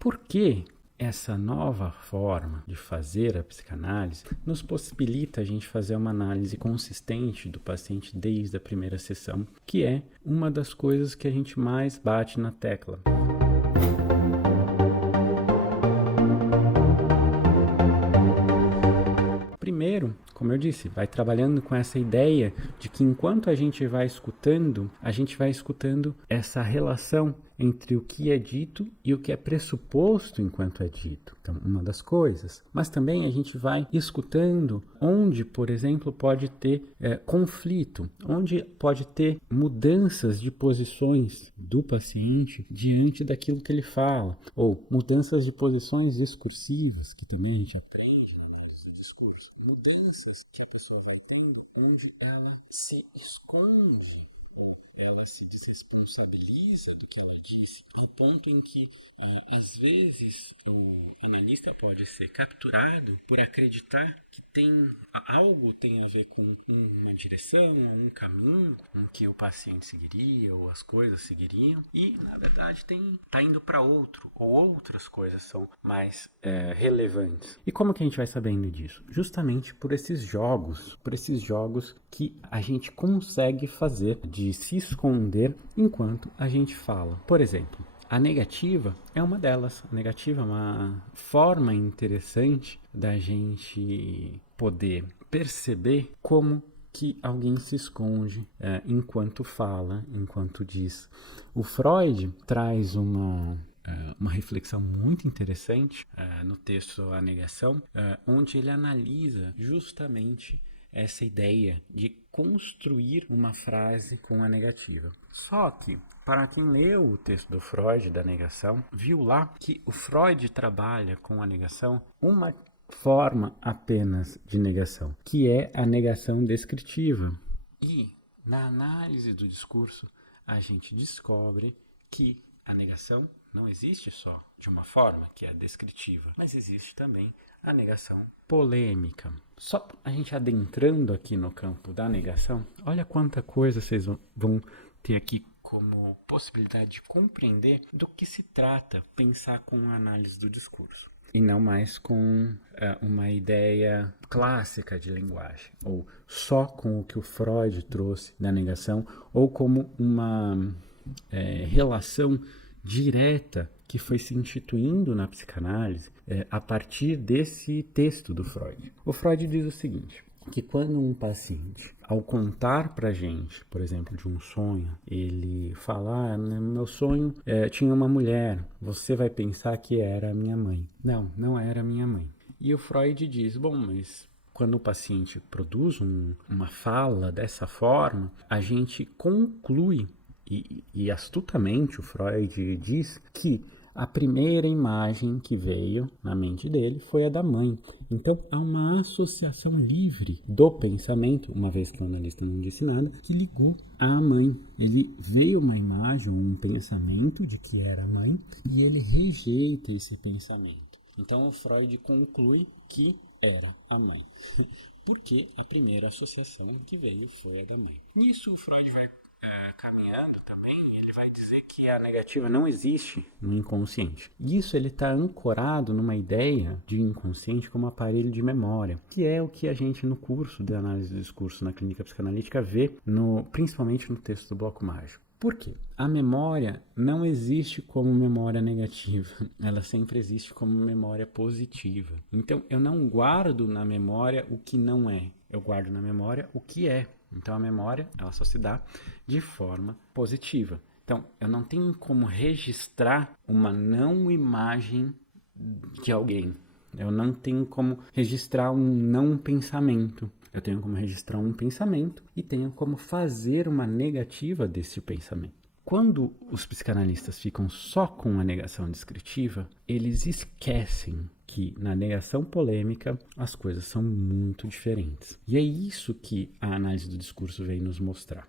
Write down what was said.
Por que essa nova forma de fazer a psicanálise nos possibilita a gente fazer uma análise consistente do paciente desde a primeira sessão, que é uma das coisas que a gente mais bate na tecla. Primeiro, como eu disse, vai trabalhando com essa ideia de que enquanto a gente vai escutando essa relação entre o que é dito e o que é pressuposto enquanto é dito. Então, uma das coisas. Mas também a gente vai escutando onde, por exemplo, pode ter conflito, onde pode ter mudanças de posições do paciente diante daquilo que ele fala, ou mudanças de posições discursivas, que também a gente aprende no discurso. Mudanças que a pessoa vai tendo onde ela se esconde, ela se desresponsabiliza do que ela disse, ao ponto em que, às vezes, o analista pode ser capturado por acreditar que algo tem a ver com uma direção, um caminho em que o paciente seguiria ou as coisas seguiriam, e, na verdade, está indo para outro, ou outras coisas são mais relevantes. E como que a gente vai sabendo disso? Justamente por esses jogos que a gente consegue fazer de se esconder enquanto a gente fala. Por exemplo, a negativa é uma delas. A negativa é uma forma interessante da gente poder perceber como que alguém se esconde enquanto fala, enquanto diz. O Freud traz uma reflexão muito interessante no texto A Negação, onde ele analisa justamente essa ideia de construir uma frase com a negativa. Só que, para quem leu o texto do Freud, da negação, viu lá que o Freud trabalha com a negação uma forma apenas de negação, que é a negação descritiva. E, na análise do discurso, a gente descobre que a negação não existe só de uma forma, que é a descritiva, mas existe também a negação polêmica. Só a gente adentrando aqui no campo da negação, olha quanta coisa vocês vão ter aqui como possibilidade de compreender do que se trata pensar com a análise do discurso. E não mais com uma ideia clássica de linguagem, ou só com o que o Freud trouxe da negação, ou como uma relação direta que foi se instituindo na psicanálise a partir desse texto do Freud. O Freud diz o seguinte, que quando um paciente, ao contar pra gente, por exemplo, de um sonho, ele fala, meu sonho tinha uma mulher, você vai pensar que era a minha mãe. Não, não era a minha mãe. E o Freud diz, bom, mas quando o paciente produz uma fala dessa forma, a gente conclui, e astutamente o Freud diz que a primeira imagem que veio na mente dele foi a da mãe. Então, há uma associação livre do pensamento, uma vez que o analista não disse nada, que ligou à mãe. Ele veio uma imagem, um pensamento de que era a mãe, e ele rejeita esse pensamento. Então, o Freud conclui que era a mãe, porque a primeira associação que veio foi a da mãe. Nisso, o Freud vai caminhando também, ele vai dizer que a negativa não existe no inconsciente. Isso ele está ancorado numa ideia de inconsciente como aparelho de memória, que é o que a gente no curso de análise do discurso na clínica psicanalítica vê, principalmente no texto do Bloco Mágico. Por quê? A memória não existe como memória negativa, ela sempre existe como memória positiva. Então, eu não guardo na memória o que não é, eu guardo na memória o que é. Então, a memória, ela só se dá de forma positiva. Então, eu não tenho como registrar uma não imagem de alguém. Eu não tenho como registrar um não pensamento. Eu tenho como registrar um pensamento e tenho como fazer uma negativa desse pensamento. Quando os psicanalistas ficam só com a negação descritiva, eles esquecem que na negação polêmica as coisas são muito diferentes. E é isso que a análise do discurso veio nos mostrar.